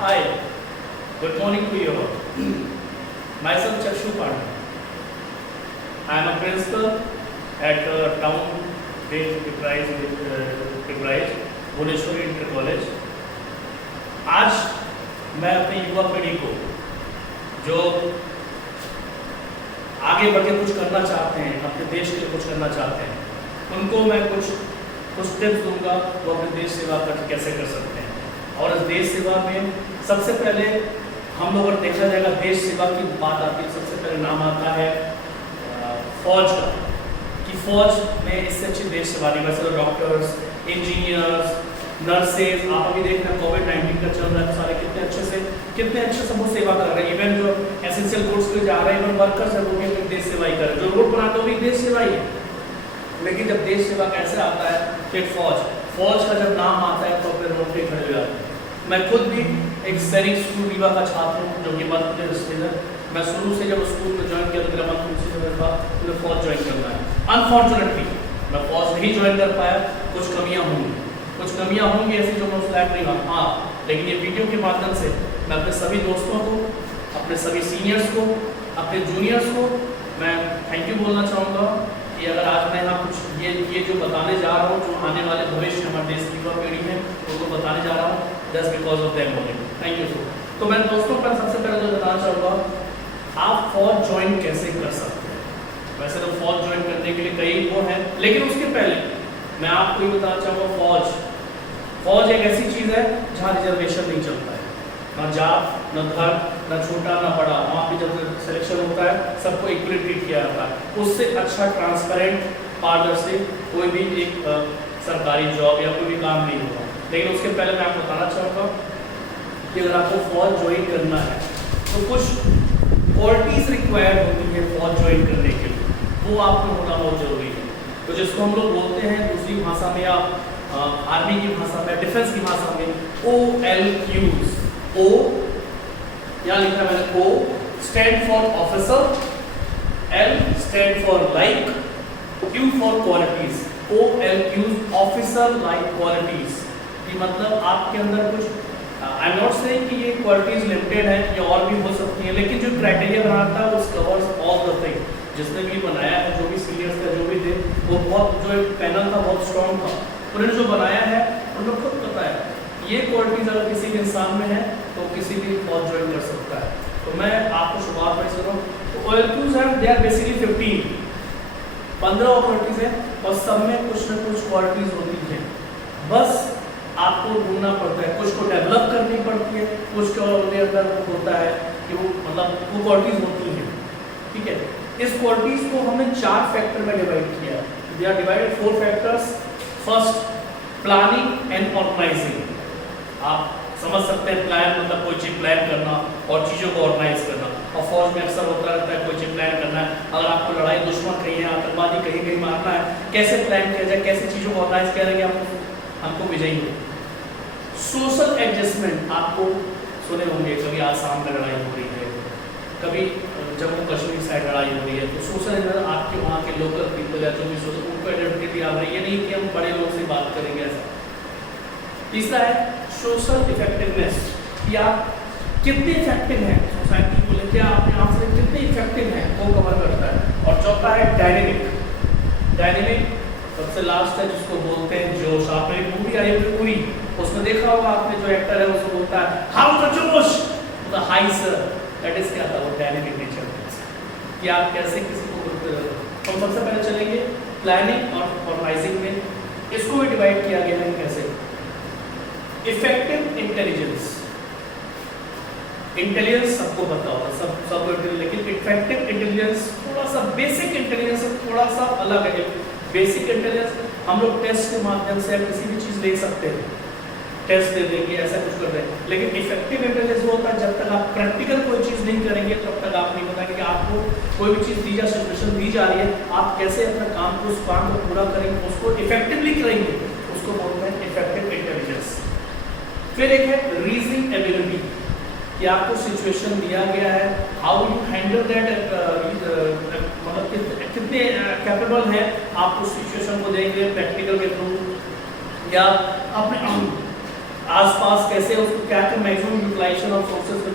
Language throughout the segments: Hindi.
Hi, good morning to you all. Myself Chakshu Pandey. I am a principal at town-based Pipraise, Bhuvaneshwari inter college. आज मैं अपनी युवा पीढ़ी को जो आगे बढ़ के कुछ करना चाहते हैं, अपने देश के लिए कुछ करना चाहते हैं, उनको मैं कुछ टिप्स दूंगा वो अपने देश सेवा कैसे कर सकते हैं। और इस देश सेवा में सबसे पहले हम लोग अगर देखा जाएगा देश सेवा की बात आती है, सबसे पहले नाम आता है फौज का, कि फौज में इससे अच्छी देश सेवा नहीं। वैसे तो डॉक्टर्स, इंजीनियर्स, नर्सेज, आप अभी देख रहे हैं कोविड-19 का चल रहा है, सारे कितने अच्छे से वो सेवा कर रहे हैं। इवन जो एसेंशियल गुड्स पे जा रहे हैं, इवन वर्कर्स है वो भी अपनी देश सेवा ही कर रहे हैं। जो रोड बनाते हैं वो भी देश सेवा ही है। लेकिन जब देश सेवा कैसे आता है, फिर फौज का जब नाम आता है तो फिर रोड पे खड़े हो जाते हैं। मैं खुद भी एक सैनिक स्कूल रीवा का छात्र हूँ, जो कि मध्य प्रदेश स्थित है। मैं शुरू से जब स्कूल में ज्वाइन किया तो मेरा मन था मुझे फौज ज्वाइन करना है। अनफॉर्चुनेटली मैं फौज नहीं ज्वाइन कर पाया, कुछ कमियाँ होंगी ऐसी जो मैं उस लायक नहीं हुआ। हाँ, लेकिन ये वीडियो के माध्यम से मैं अपने सभी दोस्तों को, अपने सभी सीनियर्स को, अपने जूनियर्स को मैं थैंक यू बोलना चाहूँगा कि अगर आज मैं यहाँ कुछ ये जो बताने जा रहा हूँ, जो आने वाले भविष्य हमारे देश की युवा पीढ़ी है उनको बताने जा रहा हूँ, just because of them only. Thank you so. तो मैं दोस्तों पर सबसे पहले तो बताना चाहूँगा आप फौज ज्वाइन कैसे कर सकते हैं। वैसे तो फौज ज्वाइन करने के लिए कई वो हैं, लेकिन उसके पहले मैं आपको ये बताना चाहूँगा फौज एक ऐसी चीज़ है जहाँ रिजर्वेशन नहीं चलता है, ना जात, ना धर्म, ना छोटा ना बड़ा। वहाँ पे जब सिलेक्शन होता है सबको इक्वली ट्रीट किया जाता है। उससे अच्छा ट्रांसपेरेंट पारदर्शी कोई भी एक सरकारी जॉब या कोई भी काम नहीं होगा। लेकिन उसके पहले मैं आपको बताना चाहूँगा कि अगर आपको फौज ज्वाइन करना है तो कुछ क्वालिटीज़ रिक्वायर्ड होती है फौज ज्वाइन करने के लिए, वो आपको होना बहुत जरूरी है। तो जिसको हम लोग बोलते हैं दूसरी भाषा में या आर्मी की भाषा में, डिफेंस की भाषा में OLQs। O यहाँ लिखा है मैंने, O stand for officer, L stand for like, Q for qualities. OLQs officer like qualities, कि मतलब आपके अंदर कुछ, आई एम नॉट सेइंग कि ये क्वालिटीज लिमिटेड है, ये और भी हो सकती है, लेकिन जो क्राइटेरिया बनाता है वो कवर्स ऑल द थिंग। जिसने भी बनाया है, जो भी सीनियर्स थे, जो भी थे, वो बहुत, जो एक पैनल था बहुत स्ट्रॉन्ग था। उन्होंने जो बनाया है उनको खुद पता है ये क्वालिटीज अगर किसी भी इंसान में है तो किसी भी फौज ज्वाइन कर सकता है। तो मैं आपको शुरुआत में से तो OLQs हैं, दे आर बेसिकली 15 क्वालिटीज है और सब में कुछ न कुछ क्वालिटीज होती है। बस आपको ढूंढना पड़ता है, कुछ को डेवलप करनी पड़ती है, कुछ के उनके अंदर होता है कि वो मतलब वो क्वालिटीज होती हैं। ठीक है, इस क्वालिटीज को हमने 4 फैक्टर में डिवाइड किया है। They are divided 4 factors. First, planning and organising. आप समझ सकते हैं प्लान मतलब कोई चीज प्लान करना और चीज़ों को ऑर्गेनाइज करना। और फौज में अक्सर होता रहता है कोई चीज प्लान करना है, अगर आपको लड़ाई दुश्मन कहीं है, आतंकवादी कहीं मारना है, कैसे प्लान किया जाए, कैसे चीज़ों को ऑर्गेनाइज किया जाए हमको विजयी हो। सोशल एडजस्टमेंट, आपको सुने होंगे कभी आसाम में लड़ाई हो रही है, कभी जम्मू कश्मीर साइड लड़ाई हो रही है, तो सोशल एडजस्टमेंट आपके वहाँ के लोकल पीपल या जो भी सोशल उनको एडजस्ट दिया रही है, नहीं कि हम बड़े लोग से बात करेंगे ऐसा। तीसरा है सोशल इफेक्टिवनेस, कि आप कितने इफेक्टिव हैं सोसाइटी को लेकर, आपने आपसे कितने इफेक्टिव हैं वो कवर करता है। और चौथा है डायनेमिक। सबसे लास्ट है जिसको बोलते हैं जोश। आपने मूवी आई होगी पूरी, उसमें देखा होगा आपने, जो एक्टर है उसको बोलता है हाउ द जोश, the high sir, that is क्या था वो डायनेमिक नेचर, कि आप कैसे किसी को करते हो। हम सबसे पहले चलेंगे प्लानिंग और ऑर्गेनाइजिंग में। इसको भी डिवाइड किया गया है कैसे। इफेक्टिव इंटेलिजेंस सबको पता होगा, सब लेकिन इफेक्टिव इंटेलिजेंस थोड़ा सा बेसिक इंटेलिजेंस से थोड़ा सा अलग है। बेसिक इंटेलिजेंस हम लोग टेस्ट के माध्यम से किसी भी चीज़ ले सकते हैं, टेस्ट दे देंगे, ऐसा कुछ कर रहे हैं। लेकिन इफेक्टिव इंटेलिजेंस वो होता है जब तक आप प्रैक्टिकल कोई चीज़ नहीं करेंगे तब तक आप नहीं बताएंगे कि आपको कोई भी चीज़ दी जा सिचुएशन दी जा रही है, आप कैसे अपना काम को उस काम को पूरा करेंगे, उसको इफेक्टिवली करेंगे, उसको बोलते हैं इफेक्टिव इंटेलिजेंस। फिर एक है रीजनिंग एबिलिटी, कि आपको सिचुएशन दिया गया है, हाउ यू हैंडल दैट, मतलब कितने कैपेबल हैं आप उस सिचुएशन को देंगे प्रैक्टिकल के थ्रू, या अपने आसपास कैसे उसको क्या क्या मैक्सिमम यूटिलाइजेशन ऑफ सोर्सेज को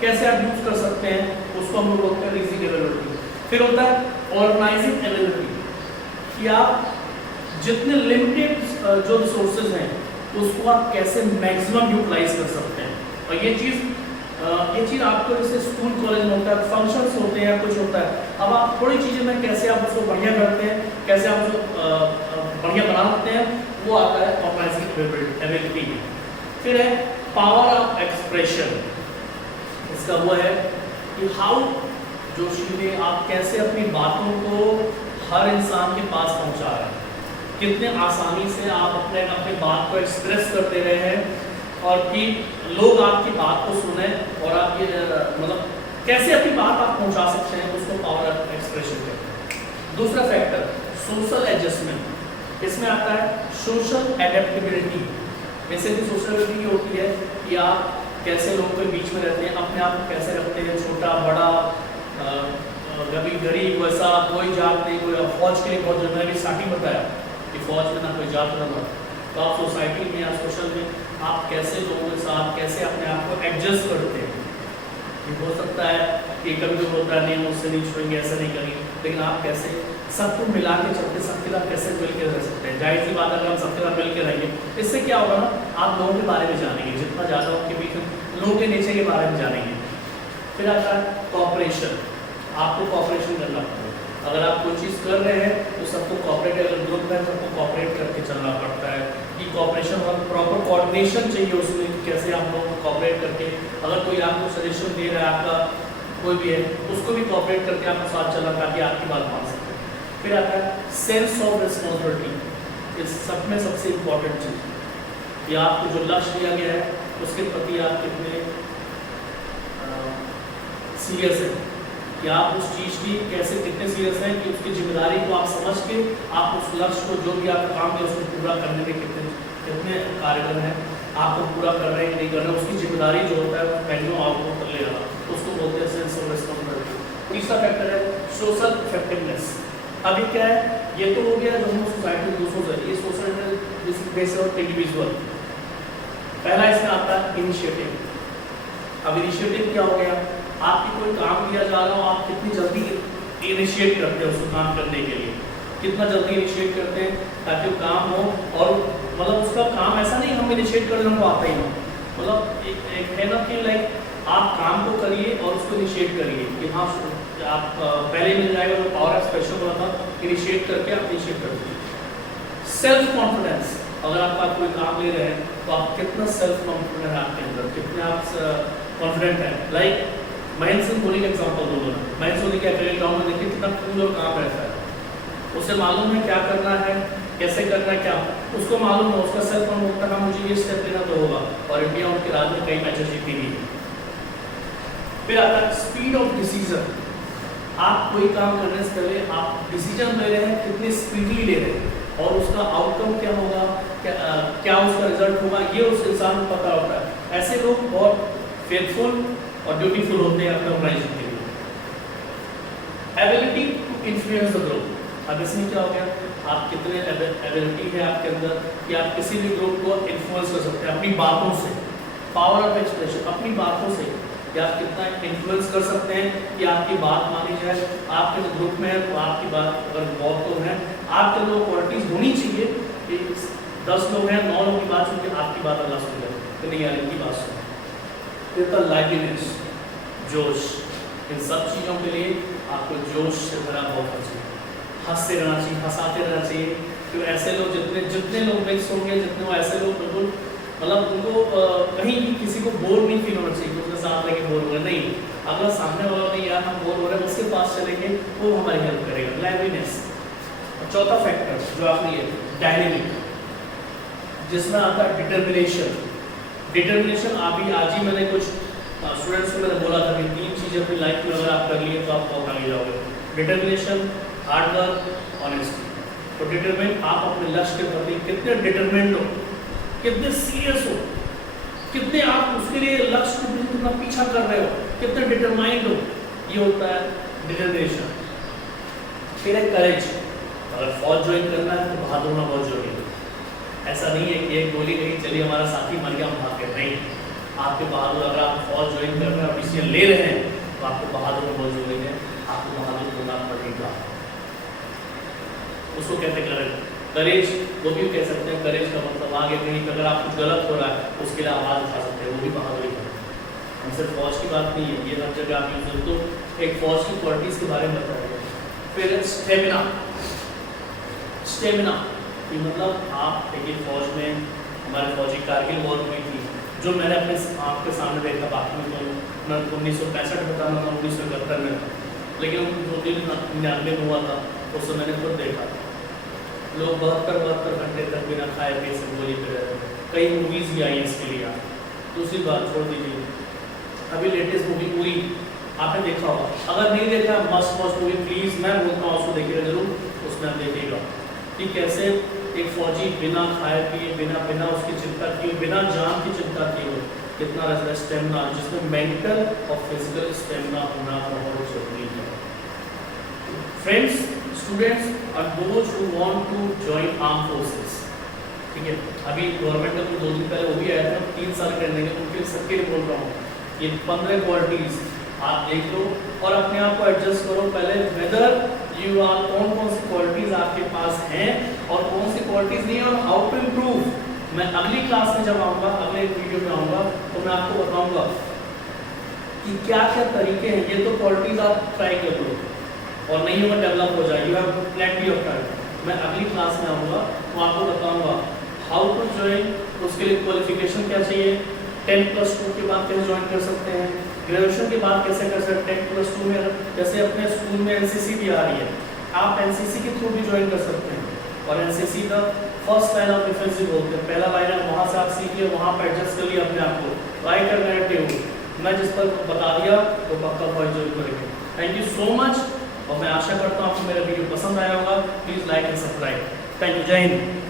कैसे आप यूज कर सकते हैं, उसको हम लोग बोलते हैं रीजिंग एबिलिटी। फिर होता है ऑर्गेनाइजिंग एबिलिटी, कि आप जितने लिमिटेड जो रिसोर्सेज हैं उसको आप कैसे मैक्सिमम यूटिलाइज कर सकते हैं। और ये चीज़ आपको जैसे स्कूल कॉलेज में होता है, फंक्शंस होते हैं, कुछ होता है, अब आप थोड़ी चीज़ें में कैसे आप उसको बढ़िया करते हैं, कैसे आप उसको बढ़िया बना सकते हैं, वो आता है ऑर्गेनाइजिंग एबिलिटी में। फिर है पावर ऑफ एक्सप्रेशन, इसका वो है कि हाउ जोशी ने आप कैसे अपनी बातों को हर इंसान के पास पहुंचा रहे हैं, कितने आसानी से आप अपने बात को एक्सप्रेस कर दे रहे हैं और कि लोग आपकी बात को सुने और आप ये मतलब कैसे अपनी बात आप पहुंचा सकते हैं, उसको पावर ऑफ एक्सप्रेशन कहते हैं। दूसरा फैक्टर सोशल एडजस्टमेंट, इसमें आता है social adaptability. Basically social adaptability होती है कि आप कैसे लोगों के बीच में रहते हैं, अपने आप को कैसे रखते हैं, छोटा बड़ा, कभी गरीब, वैसा कोई जात नहीं, कोई फौज के लिए बहुत जरूरी है, स्टार्टिंग बताया कि फौज में ना कोई जात ना हो, तो आप सोसाइटी में या सोशल में आप कैसे लोगों के साथ कैसे अपने आप को एडजस्ट करते हैं। ये हो सकता है कि कभी जो होता है नहीं मुझसे नहीं छुएंगे, ऐसा नहीं करेंगे, लेकिन आप कैसे सबको मिला के चलते, सबके साथ कैसे मिल के रह सकते हैं। जाहिर सी बात है, अगर हम सबके साथ मिल के रहेंगे, इससे क्या होगा ना, आप लोगों के बारे में जानेंगे, जितना ज़्यादा उनके बीच लोगों के नेचर के बारे में जानेंगे। फिर आता है कॉपरेशन, आपको कॉपरेशन करना पड़ता है। अगर आप कोई चीज़ कर रहे हैं तो सबको कॉपरेट, अगर ग्रुप है सबको कॉपरेट करके चलना पड़ता है। कि कॉपरेशन और प्रॉपर कोऑर्डिनेशन चाहिए उसमें, कि कैसे आप लोग कॉपरेट करके, अगर कोई आपको सजेशन दे रहा है, आपका कोई भी है, उसको भी कॉपरेट करके आपको साथ चलना ताकि आपकी बात मान सके। फिर आता है सेंस ऑफ रिस्पॉन्सिबिलिटी, इस सब में सबसे इम्पोर्टेंट चीज़ कि आपको जो लक्ष्य दिया गया है उसके प्रति आप कितने सीरियस है, कि आप उस चीज़ की कैसे कितने सीरियस हैं, कि उसकी जिम्मेदारी को आप समझ के आप उस लक्ष्य को जो भी आप काम है उसको पूरा करने में कितने कार्यक्रम हैं, आपको पूरा कर रहे हैं नहीं कर रहे हैं, उसकी जिम्मेदारी जो होता है मैक्सिमम आपको कर ले रहा, उसको बोलते हैं सेंस ऑफ रिस्पॉन्सिबिलिटी। तीसरा फैक्टर है सोशल इफेक्टिवनेस। अभी क्या है, ये तो हो गया जो हम सोसाइटी दूसरों से, ये सोशल बेस और इंडिविजुअल। पहला इसमें आता है इनिशिएटिव। अब इनिशिएटिव क्या हो गया, आपकी कोई काम किया जा रहा हो, आप कितनी जल्दी इनिशिएट करते हैं उसको काम करने के लिए, कितना जल्दी इनिशिएट करते हैं ताकि वो काम हो। और मतलब उसका काम ऐसा नहीं हम इनिशिएट कर रहे हैं आता ही हो, मतलब एक है ना कि लाइक आप काम को करिए और उसको इनिशिएट करिए कि हाँ आप पहले मिल जाएगा, तो पावर ऑफ स्पेशल बोला था, इनिशिएट करके आप इनिशिएट करते हैं। सेल्फ कॉन्फिडेंस, अगर आप कोई काम ले रहे हैं तो आप कितना सेल्फ कॉन्फिडेंट है आपके अंदर, कितने आप कॉन्फिडेंट है। लाइक महेंद्र सिंह धोनी का एग्जाम्पल दो ना, महेंद्र सिंह धोनी क्या करें ग्राउंड में देखिए कितना कूल और काम रहता है, उसे मालूम है क्या करना है, कैसे करना है, क्या उसको मालूम है, उसका सेल्फ कॉन्फिडेंस होता है मुझे ये स्टेप लेना तो होगा, और इंडिया उनके राज में कई मैचेस जीती भी है। फिर आता है स्पीड ऑफ डिसीजन, आप कोई काम करने से पहले आप डिसीजन ले रहे हैं, कितनी स्पीडली ले रहे हैं और उसका आउटकम क्या होगा, क्या उसका रिजल्ट होगा, ये उस इंसान को पता होता है। ऐसे लोग बहुत फेथफुल और ड्यूटीफुल होते हैं अपने ऑर्गेनाइजेशन के लिए। Ability to influence the group, अब इसमें क्या हो गया, आप कितने एबिलिटी है आपके अंदर कि आप किसी भी ग्रुप को इन्फ्लुएंस कर सकते हैं अपनी बातों से। पावर ऑफ एक्सप्रेशन, अपनी बातों से कि आप कितना इन्फ्लुएंस कर सकते हैं कि आपकी बात मानी जाए। आपके जो ग्रुप में है तो आपकी बात, अगर बहुत लोग हैं, आपके लोग क्वालिटीज होनी चाहिए कि 10 लोग हैं, 9 लोगों की बात सुनकर आपकी बात अल्लाह सुन जाए, तो नहीं यार इनकी बात सुन। फिर तो लाइवलीनेस, जोश, इन सब चीज़ों के लिए आपको जोश से भरा बहुत चाहिए, हंसते रहना चाहिए, हंसाते रहना चाहिए। तो ऐसे लोग जितने लोग मिक्स होंगे, जितने ऐसे लोग बिल्कुल मतलब उनको कहीं भी किसी को बोर नहीं फील होना चाहिए, उसके साथ लेके बोर हो रहे नहीं, अगला सामने वाला नहीं यार हम बोर हो रहे हैं, उसके पास चलेंगे वो हमारी हेल्प करेगा, लाइवलीनेस। और चौथा फैक्टर जो आखिरी है डायनेमिक, जिसमें आता है डिटर्मिनेशन। डिटर्मिनेशन अभी आज ही मैंने कुछ स्टूडेंट्स को मैंने बोला था कि 3 चीज़ें अपनी लाइफ में अगर आप कर लिए तो आप बहुत आगे जाओगे। Determination, hard work, honesty. तो डिटरमिन, आप अपने लक्ष्य के प्रति कितने डिटरमिन्ड हो, कितने सीरियस हो, कितने आप उसके लिए लक्ष्य को कितना पीछा कर रहे हो, कितने डिटरमाइंड हो, ये होता है डिटर्मिनेशन। फिर है करेज, अगर फौज ज्वाइन करना है तो बहादुर होना बहुत जरूरी है। ऐसा नहीं है कि एक गोली नहीं चली, हमारा साथी मर गया, हम भाग गए, नहीं। आपके बहादुर, अगर आप फौज ज्वाइन कर रहे हैं और डिसीजन ले रहे हैं तो आपको बहादुर बहुत जरूरी है, आपको बहादुर होना पड़ेगा। उसको कहते हैं करेज, वो भी कह सकते हैं। करेज का मतलब आगे कहीं अगर आप कुछ गलत हो रहा है उसके लिए आवाज़ उठा सकते हैं, वो भी बहादुरी है। हम सिर्फ फौज की बात नहीं है, ये हर जगह आप यूज करते हो। एक फौज की क्वालिटीज़ के बारे में बताया। फिर स्टेमिना, स्टेमिना कि मतलब आप देखिए फौज में हमारे फौजी कारगिल वॉर हुई थी, जो मैंने अपने आपके सामने देखा। बाकी में तो मैं 1965 बताना था, 1971 में था, लेकिन 1999 में हुआ था, उससे मैंने खुद देखा। लोग 72 घंटे तक बिना खाए पिए से गोली पे रहे थे। कई मूवीज़ भी आई हैं इसके लिए। दूसरी बात छोड़ दीजिए, अभी लेटेस्ट मूवी उरी आपने देखा होगा, अगर नहीं देखा मस्ट वॉच मूवी प्लीज़, मैं बोलता हूँ उसको देखिएगा जरूर, उसमें आप देखिएगा कि कैसे एक फौजी बिना खाए पिए, बिना उसकी चिंता किए, बिना जान की चिंता किए कितना रहता है स्टेमिना, जिसमें मेंटल और फिजिकल स्टेमिना होना बहुत जरूरी है। फ्रेंड्स, स्टूडेंट्स और those who want to join arm forces, ठीक है, अभी गवर्नमेंट ने 2 दिन पहले वो भी आया था, 3 साल करने के, उनके सबके लिए बोल रहा हूँ, ये 15 क्वालिटीज आप देख लो और अपने आप को एडजस्ट करो पहले, वेदर यू आर, कौन सी क्वालिटीज आपके पास हैं और कौन सी क्वालिटीज नहीं है, और हाउ टू इम्प्रूव। मैं अगली क्लास में जब आऊँगा, अगले वीडियो में आऊँगा, तो मैं आपको बताऊँगा कि क्या क्या तरीके हैं। ये तो क्वालिटीज आप ट्राई कर लो और नहीं होगा डेवलप हो जाए, you have plenty of time. मैं अगली क्लास में आऊँगा तो आपको बताऊँगा हाउ टू ज्वाइन, उसके लिए क्वालिफिकेशन क्या चाहिए, 10+2 के बाद कैसे ज्वाइन कर सकते हैं, ग्रेजुएशन के बाद कैसे कर सकते हैं, 10+2 में जैसे अपने स्कूल में एनसीसी भी आ रही है, आप एनसीसी के थ्रू भी ज्वाइन कर सकते हैं। और एनसीसी का फर्स्ट लाइन ऑफ डिफेंस भी बोलते हैं, पहला लाइन है, वहाँ से आप सीखिए, वहाँ पर एडजस्ट कर लिए अपने आप को, राइट अल्टरनेटिव मैं जिस पर बता दिया तो पक्का पॉइंट जरूर करेंगे। थैंक यू सो मच, और मैं आशा करता हूँ आपको मेरा वीडियो पसंद आया होगा। Please like and subscribe. Thank you, जय हिंद।